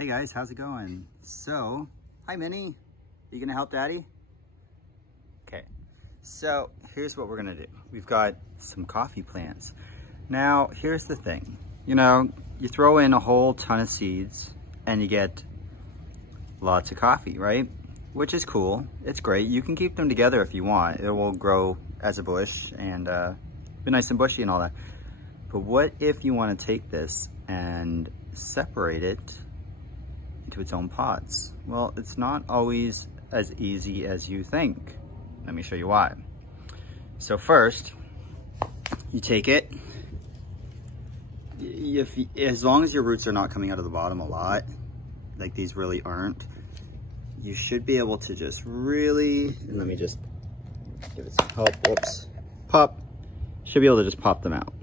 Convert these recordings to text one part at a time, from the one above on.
Hey guys, how's it going? So, hi Minnie. You gonna help Daddy? Okay, so here's what we're gonna do. We've got some coffee plants. Now, here's the thing. You know, you throw in a whole ton of seeds and you get lots of coffee, right? Which is cool, it's great. You can keep them together if you want. It will grow as a bush and be nice and bushy and all that. But what if you wanna take this and separate it into its own pods? Well, it's not always as easy as you think. Let me show you why. So first, you take it, as long as your roots are not coming out of the bottom a lot, like these really aren't, you should be able to just really, and let me just give it some help, whoops, pop, should be able to just pop them out.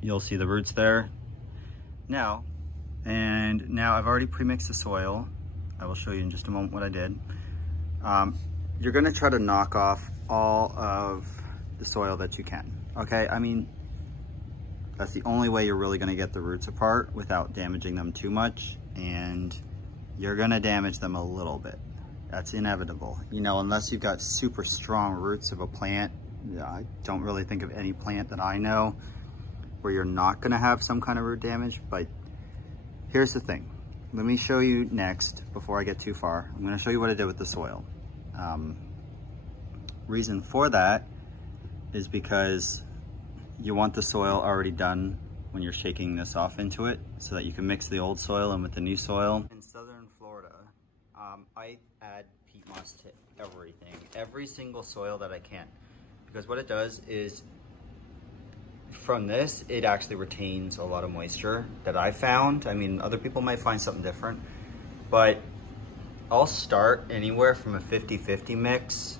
You'll see the roots there. Now I've already pre-mixed the soil. I will show you in just a moment what I did. You're gonna try to knock off all of the soil that you can, okay? I mean, that's the only way you're really gonna get the roots apart without damaging them too much, and you're gonna damage them a little bit. That's inevitable. You know, unless you've got super strong roots of a plant, I don't really think of any plant that I know where you're not gonna have some kind of root damage, but here's the thing. Let me show you next, before I get too far. I'm gonna show you what I did with the soil. Reason for that is because you want the soil already done when you're shaking this off into it so that you can mix the old soil in with the new soil. In southern Florida, I add peat moss to everything, every single soil that I can, because what it does is from this, it actually retains a lot of moisture that I found. I mean, other people might find something different, but I'll start anywhere from a 50-50 mix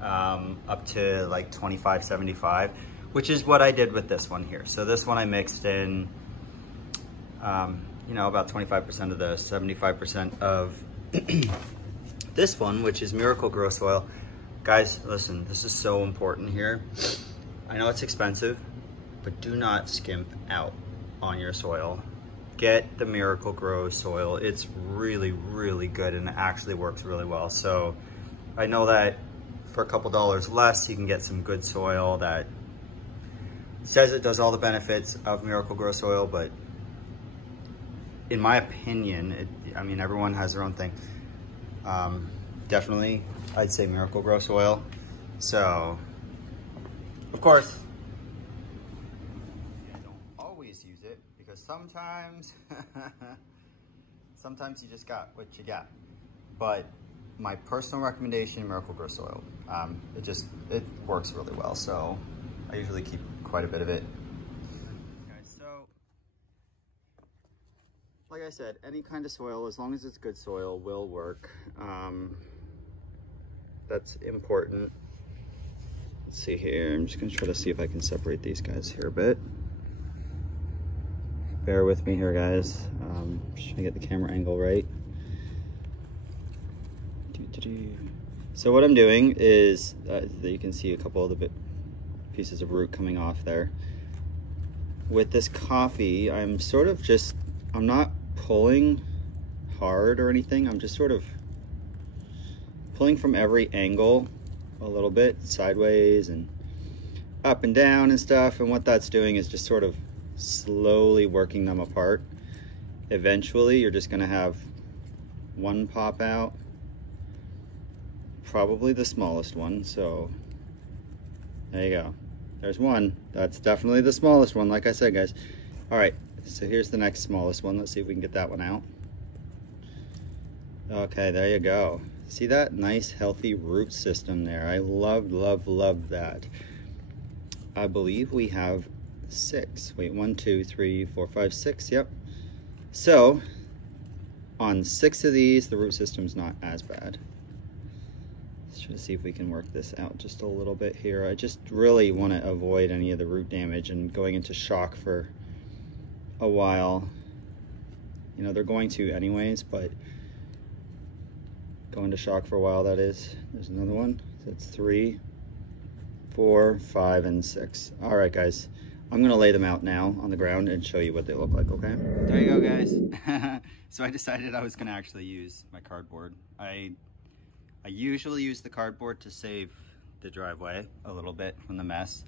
up to like 25-75, which is what I did with this one here. So this one I mixed in, you know, about 25% of the 75% of this one, which is Miracle-Gro soil. Guys, listen, this is so important here. I know it's expensive, but do not skimp out on your soil. Get the Miracle-Gro soil. It's really, really good and it actually works really well. So I know that for a couple dollars less, you can get some good soil that says it does all the benefits of Miracle-Gro soil, but in my opinion, I mean, everyone has their own thing. Definitely, I'd say Miracle-Gro soil. So, of course, use it because sometimes sometimes you just got what you got, but my personal recommendation, Miracle-Gro soil. It works really well, so I usually keep quite a bit of it. Okay, so like I said, any kind of soil, as long as it's good soil, will work. That's important. Let's see here, I'm just gonna try to see if I can separate these guys here a bit. Bear with me here, guys. Trying to get the camera angle right. So what I'm doing is, you can see a couple of the pieces of root coming off there. With this coffee, I'm sort of just, I'm not pulling hard or anything. I'm just sort of pulling from every angle a little bit, sideways and up and down and stuff. And what that's doing is just sort of slowly working them apart. Eventually you're just going to have one pop out, probably the smallest one. So there you go, there's one. That's definitely the smallest one, like I said, guys. All right, so here's the next smallest one. Let's see if we can get that one out. Okay, there you go. See that nice healthy root system there? I love that. I believe we have 6. Wait, 1, 2, 3, 4, 5, 6. Yep. So on 6 of these, the root system's not as bad. Let's try to see if we can work this out just a little bit here. I just really want to avoid any of the root damage and going into shock for a while. You know, they're going to anyways, but go into shock for a while, that is. There's another one. That's 3, 4, 5, and 6. All right, guys. I'm gonna lay them out now on the ground and show you what they look like, okay? There you go, guys. So I decided I was gonna actually use my cardboard. I usually use the cardboard to save the driveway a little bit from the mess,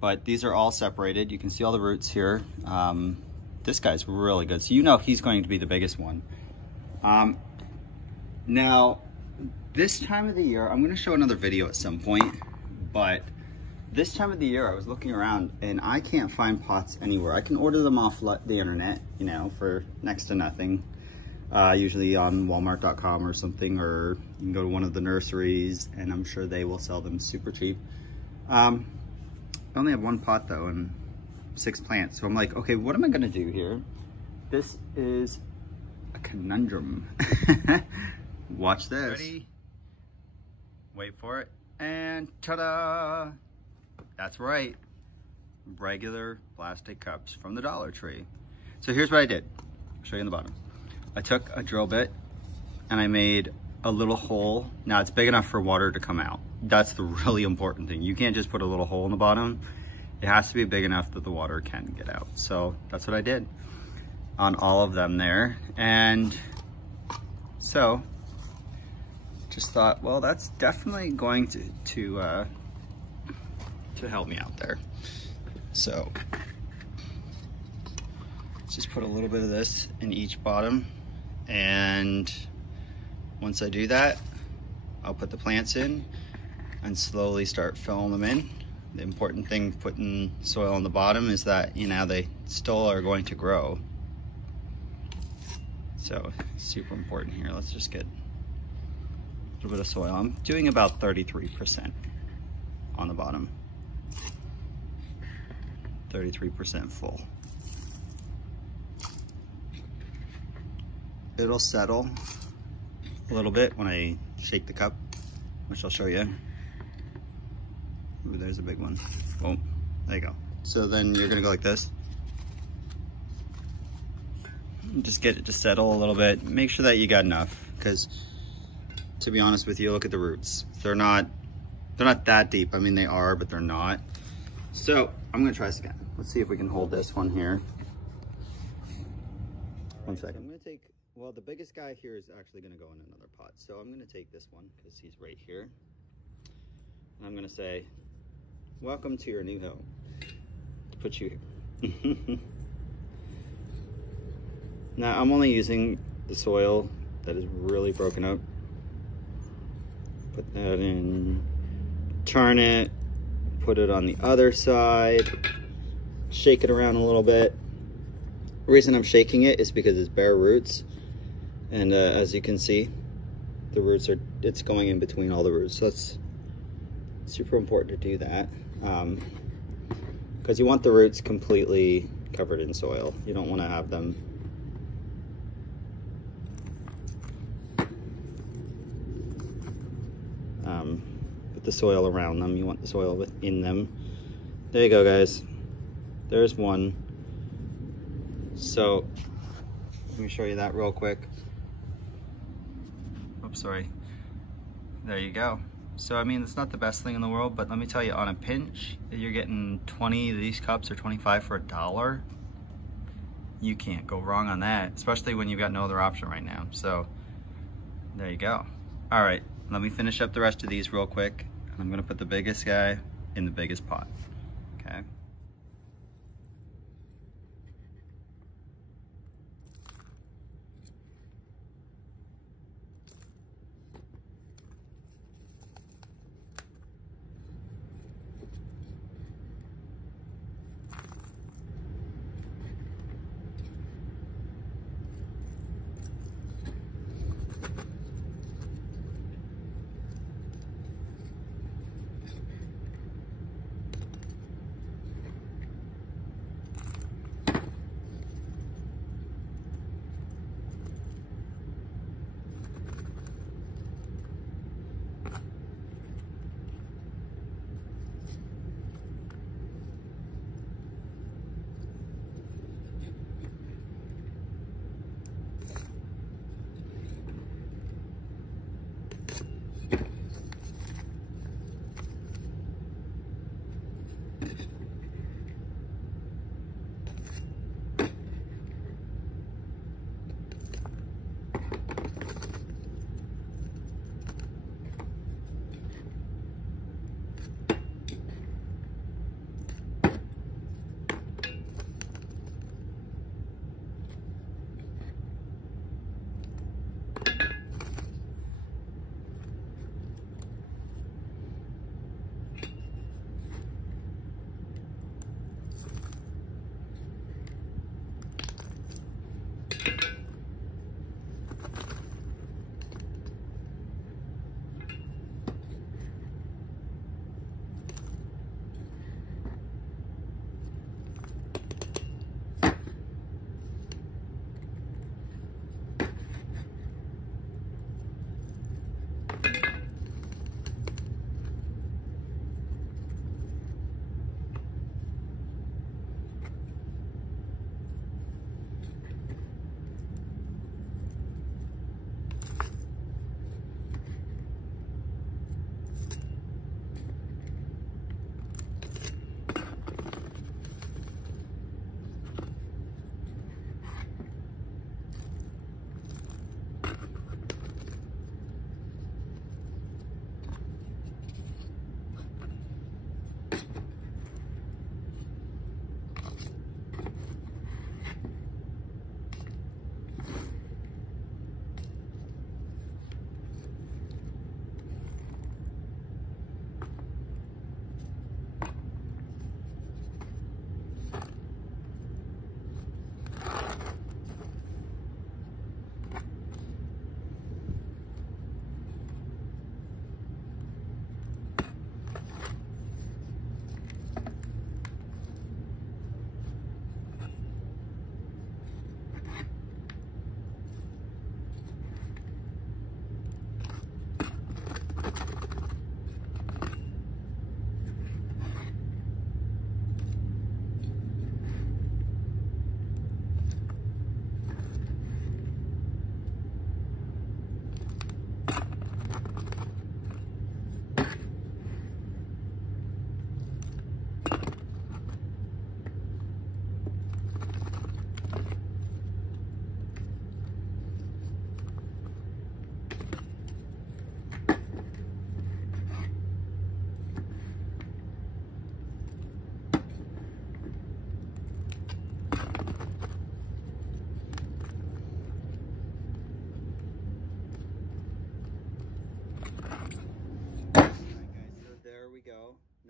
but these are all separated. You can see all the roots here. This guy's really good. So you know he's going to be the biggest one. Now, this time of the year, I'm gonna show another video at some point, but this time of the year I was looking around and I can't find pots anywhere. I can order them off the internet, you know, for next to nothing. Usually on walmart.com or something, or you can go to one of the nurseries and I'm sure they will sell them super cheap. I only have one pot though and 6 plants. So I'm like, okay, what am I gonna do here? This is a conundrum. Watch this. Ready? Wait for it. And ta-da! That's right. Regular plastic cups from the Dollar Tree. So here's what I did. I'll show you in the bottom. I took a drill bit and I made a little hole. Now it's big enough for water to come out. That's the really important thing. You can't just put a little hole in the bottom. It has to be big enough that the water can get out. So that's what I did on all of them there. And so just thought, well, that's definitely going to help me out there. So let's just put a little bit of this in each bottom, and once I do that, I'll put the plants in and slowly start filling them in. The important thing putting soil on the bottom is that, you know, they still are going to grow. So super important here. Let's just get a little bit of soil. I'm doing about 33% on the bottom. 33% full. It'll settle a little bit when I shake the cup, which I'll show you. Ooh, there's a big one. Oh, there you go. So then you're gonna go like this. Just get it to settle a little bit. Make sure that you got enough, because to be honest with you, look at the roots. They're not that deep. I mean, they are, but they're not. So I'm gonna try this again. Let's see if we can hold this one here. One second. I'm gonna take, well, the biggest guy here is actually gonna go in another pot. So I'm gonna take this one because he's right here. And I'm gonna say, welcome to your new home. Put you here. Now I'm only using the soil that is really broken up. Put that in, turn it, put it on the other side, shake it around a little bit. The reason I'm shaking it is because it's bare roots, and as you can see, the roots are, it's going in between all the roots, so it's super important to do that, because you want the roots completely covered in soil. You don't want to have them with the soil around them. You want the soil within them. There you go, guys. There's one. So let me show you that real quick. Oops, sorry. There you go. So I mean, it's not the best thing in the world, but let me tell you, on a pinch, you're getting 20 of these cups or 25 for $1. You can't go wrong on that, especially when you've got no other option right now. So there you go. All right, let me finish up the rest of these real quick. I'm gonna put the biggest guy in the biggest pot, okay?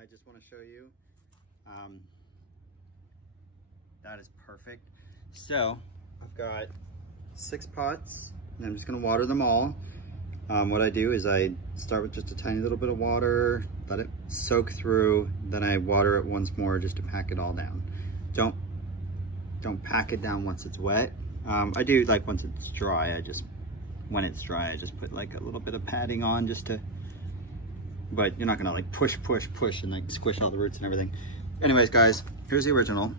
I just want to show you. That is perfect. So I've got 6 pots and I'm just going to water them all. What I do is I start with just a tiny little bit of water, let it soak through, then I water it once more just to pack it all down. Don't pack it down once it's wet. I do like once it's dry, when it's dry, I just put like a little bit of padding on just to, but you're not gonna like push and like squish all the roots and everything. Anyways guys, here's the original.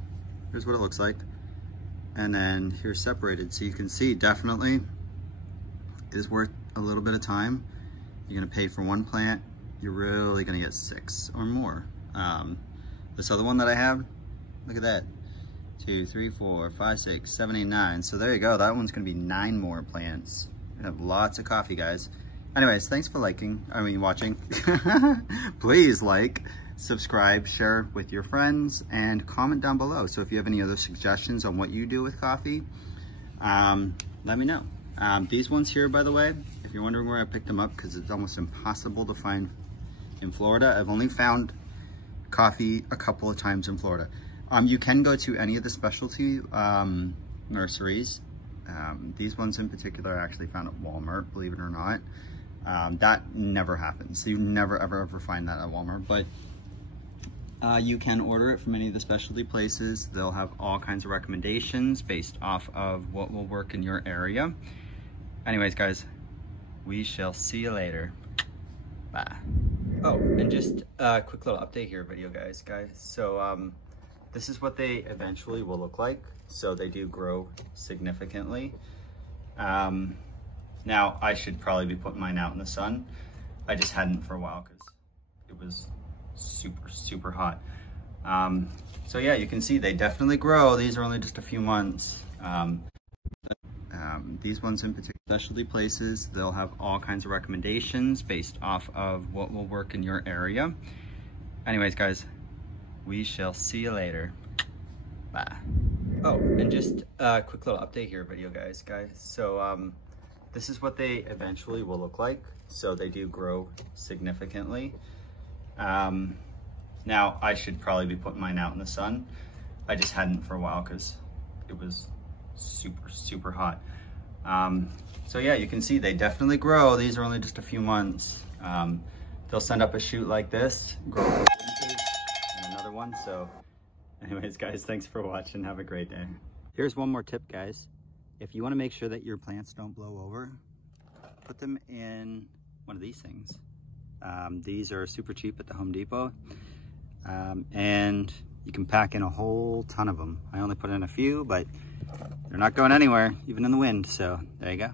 Here's what it looks like. And then here's separated. So you can see definitely is worth a little bit of time. You're gonna pay for 1 plant, you're really gonna get 6 or more. This other one that I have, look at that. 2, 3, 4, 5, 6, 7, 8, 9. So there you go, that one's gonna be 9 more plants. We have lots of coffee, guys. Anyways, thanks for watching. Please like, subscribe, share with your friends, and comment down below. So if you have any other suggestions on what you do with coffee, let me know. These ones here, by the way, if you're wondering where I picked them up, because it's almost impossible to find in Florida. I've only found coffee a couple of times in Florida. You can go to any of the specialty nurseries. These ones in particular I actually found at Walmart, believe it or not. That never happens. So you never ever find that at Walmart, but you can order it from any of the specialty places. They'll have all kinds of recommendations based off of what will work in your area. Anyways guys, we shall see you later. Bye. Oh, and just a quick little update here video guys. So this is what they eventually will look like. So they do grow significantly. Now I should probably be putting mine out in the sun. I just hadn't for a while because it was super hot. So yeah, you can see they definitely grow. These are only just a few months. These ones in particular, specialty places, they'll have all kinds of recommendations based off of what will work in your area. Anyways guys, we shall see you later. Bye. Oh, and just a quick little update here video guys. So this is what they eventually will look like. So they do grow significantly. Now I should probably be putting mine out in the sun. I just hadn't for a while because it was super hot. So yeah, you can see they definitely grow. These are only just a few months. They'll send up a shoot like this, grow a couple inches, and another one. So anyways guys, thanks for watching. Have a great day. Here's one more tip guys. If you want to make sure that your plants don't blow over, put them in one of these things. These are super cheap at the Home Depot. And you can pack in a whole ton of them. I only put in a few, but they're not going anywhere, even in the wind. So there you go.